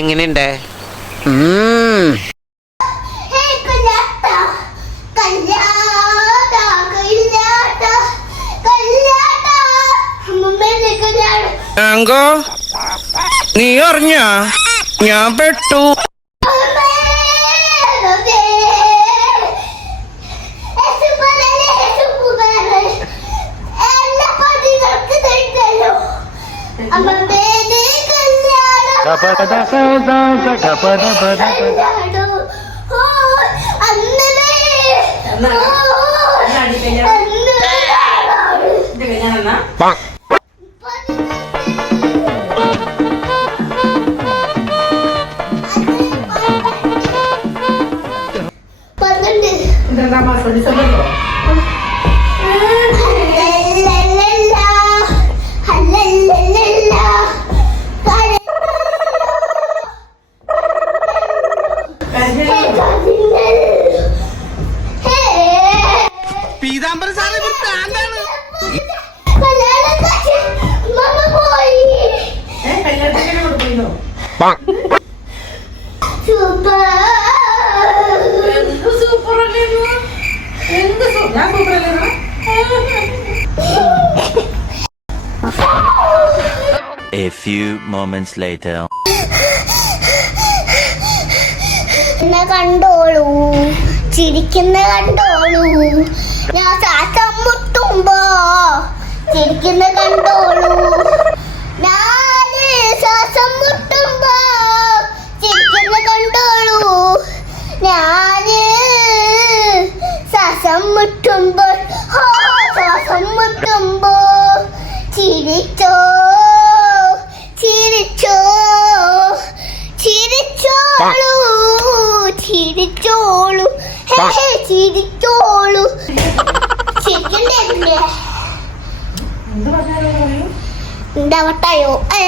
എങ്ങനെയുണ്ട്. ആങ്കോ നീ അറിഞ്ഞ ഞാൻ പെട്ടു. പന്ത്രണ്ട് ഇതെന്താ പട പട പീതാംബര സാറേ ഇവർ പ്രാന്താണ് ഏഹ് കല്യാണത്തിന് കൊടുക്കുന്നോ എന്ത് സൂപ്പർ അല്ലേന്നു എന്ത് സൂ- ഞാൻ സൂപ്പർ അല്ലേന്നു A few moments later. എന്നെ കണ്ടോളൂ ചിരിക്കുന്ന കണ്ടോളൂ. ഞാൻ ശ്വാസം മുട്ടുമ്പോ ചിരിക്കുന്ന കണ്ടോളൂ. ഞാൻ ശ്വാസം മുട്ടുമ്പോ ചിരിക്കുന്ന കണ്ടോളൂ. ഞാൻ ശ്വാസം മുട്ടുമ്പോൾ ചിരിച്ചോളൂ. ചിരിക്കണ്ടേ? എന്താ വട്ടായോ? ഏ